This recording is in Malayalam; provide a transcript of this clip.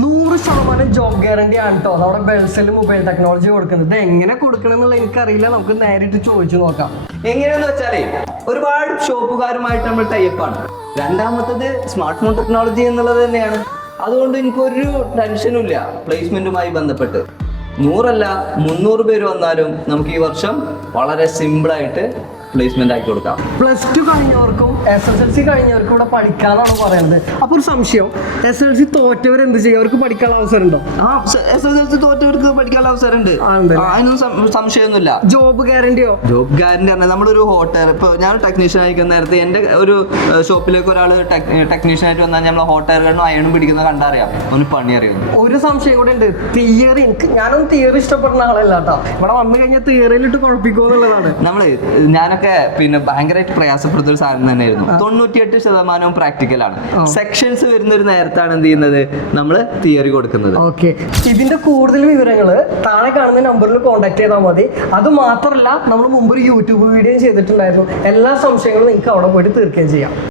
100% ജോബ് ഗ്യാരണ്ടി ആണ് കേട്ടോ നമ്മുടെ ബെൽസിൽ മൊബൈൽ ടെക്നോളജി കൊടുക്കുന്നത്. എങ്ങനെ കൊടുക്കണം എന്നുള്ള എനിക്കറിയില്ല, നമുക്ക് നേരിട്ട് ചോദിച്ചു നോക്കാം. എങ്ങനെയാന്ന് വെച്ചാലേ ഒരുപാട് ഷോപ്പുകാരുമായിട്ട് നമ്മൾ ടൈപ്പാണ്. രണ്ടാമത്തത് സ്മാർട്ട് ഫോൺ ടെക്നോളജി എന്നുള്ളത് തന്നെയാണ്. അതുകൊണ്ട് എനിക്കൊരു ടെൻഷനും ഇല്ല പ്ലേസ്മെന്റുമായി ബന്ധപ്പെട്ട്. 100 അല്ല 300 പേര് വന്നാലും നമുക്ക് ഈ വർഷം വളരെ സിമ്പിളായിട്ട് പ്ലേസ്മെന്റ് ആക്കി കൊടുക്കാം. +2 കഴിഞ്ഞവർക്കും SSLC കഴിഞ്ഞവർക്കും ഇവിടെ പഠിക്കാനാണ് പറയുന്നത്. അപ്പോൾ ഒരു സംശയം, SSLC തോറ്റവർ എന്ത് ചെയ്യും? അവർക്ക് പഠിക്കാനുള്ള അവസരം ഉണ്ടോ? SSLC തോറ്റവർക്ക് പഠിക്കാനുള്ള അവസരമുണ്ട്, അതിനൊന്നും സംശയമൊന്നുമില്ല. ജോബ് ഗ്യാരണ്ടിയോ? ജോബ് ഗ്യാരണ്ടി പറഞ്ഞാൽ നമ്മളൊരു ഹോട്ടൽ, ഇപ്പോൾ ഞാൻ ടെക്നീഷ്യൻ ആയിരിക്കുന്ന നേരത്തെ എൻ്റെ ഒരു ഷോപ്പിലേക്ക് ഒരാൾ ടെക്നീഷ്യൻ ആയിട്ട് വന്നാൽ നമ്മൾ ഹോട്ടലുകളിലും അയണും പിടിക്കുന്ന കണ്ടറിയാം, അവന് പണി അറിയുന്നു. ഒരു സംശയം കൂടെ ഉണ്ട്, തിയറി. ഞാനൊന്നും തിയറി ഇഷ്ടപ്പെടുന്ന ആളല്ല കേട്ടോ. ഇവിടെ വന്നു കഴിഞ്ഞാൽ തിയറിയിലിട്ട് കുഴപ്പിക്കുമോ എന്നുള്ളതാണ്. ഞാനൊക്കെ പിന്നെ ഭയങ്കരമായിട്ട് പ്രയാസപ്പെടുന്ന ഒരു സാധനം തന്നെയായിരുന്നു. 98% പ്രാക്ടിക്കലാണ്. സെക്ഷൻസ് വരുന്ന ഒരു നേരത്താണ് എന്ത് ചെയ്യുന്നത്, നമ്മൾ തിയറി കൊടുക്കുന്നത്. ഓക്കെ, ഇതിന്റെ കൂടുതൽ വിവരങ്ങൾ താഴെ കാണുന്ന നമ്പറിൽ കോൺടാക്ട് ചെയ്താൽ മതി. അത് മാത്രമല്ല, നമ്മൾ മുമ്പ് ഒരു യൂട്യൂബ് വീഡിയോ ചെയ്തിട്ടുണ്ടായിരുന്നു. എല്ലാ സംശയങ്ങളും നിങ്ങൾക്ക് അവിടെ പോയിട്ട് തീർക്കുകയും ചെയ്യാം.